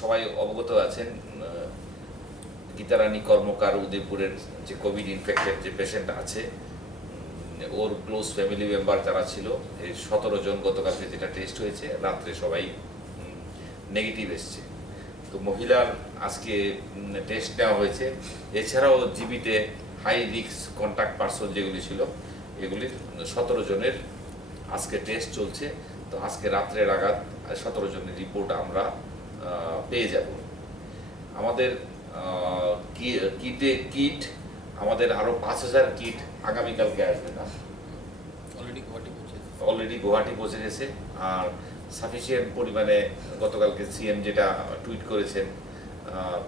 সবাই অবগত আছেন গীতারানী কর্মকার উদয়পুরের যে কোভিড ইনফেক্টেড যে পেশেন্ট আছে ওর ক্লোজ ফ্যামিলি মেম্বার যারা ছিল এই 17 জন গতকালকে যেটা টেস্ট হয়েছে রাত্রে সবাই নেগেটিভ এসছে। তো মহিলার আজকে টেস্ট নেওয়া হয়েছে। এছাড়াও জিবিতে হাই রিস্ক কন্ট্যাক্ট পার্সন যেগুলি ছিল এগুলির 17 জনের আজকে টেস্ট চলছে। তো আজকে রাত্রে নাগাদ 17 জনের রিপোর্ট আমরা পেয়ে যাব। আমাদের কিট আমাদের আরও 5000 কিট আগামীকালকে আসবে না, অলরেডি গুয়াহাটি পৌঁছে গেছে। আর সাফিসিয়েন্ট পরিমাণে গতকালকে সিএম যেটা টুইট করেছেন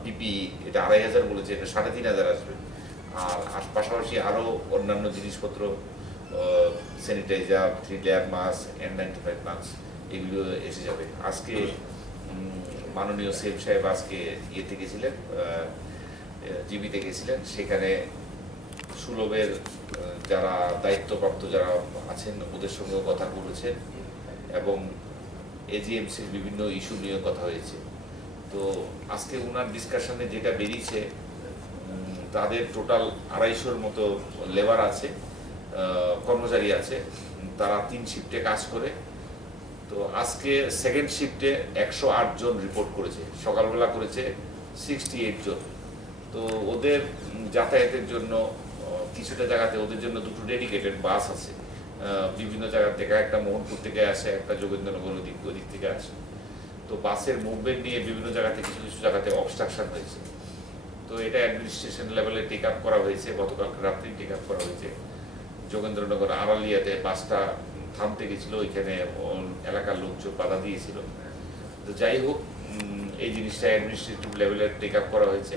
পিপি এটা 2500 বলেছে, এটা 3500 আসবে। আর পাশাপাশি আরও অন্যান্য জিনিসপত্র sanitiser, 3 layer mask, N95 mask এগুলো এসে যাবে। আজকে মাননীয় সিএম সাহেব আজকে ইয়েতে গেছিলেন, জিবিতে গেছিলেন, সেখানে সুলভের যারা দায়িত্বপ্রাপ্ত যারা আছেন ওদের সঙ্গেও কথা বলেছেন এবং এজিএমসির বিভিন্ন ইস্যু নিয়ে কথা হয়েছে। তো আজকে ওনার ডিসকাশনে যেটা বেরিয়েছে তাদের টোটাল 250-র মতো লেবার আছে, কর্মচারী আছে, তারা 3 শিফটে কাজ করে। তো আজকে সেকেন্ড শিফটে 108 জন রিপোর্ট করেছে, সকালবেলা করেছে 68 জন। তো ওদের যাতায়াতের জন্য কিছুটা জায়গাতে ওদের জন্য 2টো ডেডিকেটেড বাস আছে, বিভিন্ন জায়গা থেকে, একটা মোহনপুর থেকে আসে, একটা যোগেন্দ্রনগর ওদিক থেকে আসে। তো বাসের মুভমেন্ট নিয়ে বিভিন্ন জায়গাতে কিছু কিছু জায়গাতে অবস্ট্রাকশন হয়েছে। তো এটা অ্যাডমিনিস্ট্রেশন লেভেলে টেক আপ করা হয়েছে, গতকাল রাত্রি টেক আপ করা হয়েছে। যোগেন্দ্রনগর আড়ালিয়াতে বাসটা থামতে গেছিল, ওইখানে এলাকার লোকজন বাধা দিয়েছিল। তো যাই হোক, এই জিনিসটা অ্যাডমিনিস্ট্রেটিভ লেভেলে টেক আপ করা হয়েছে।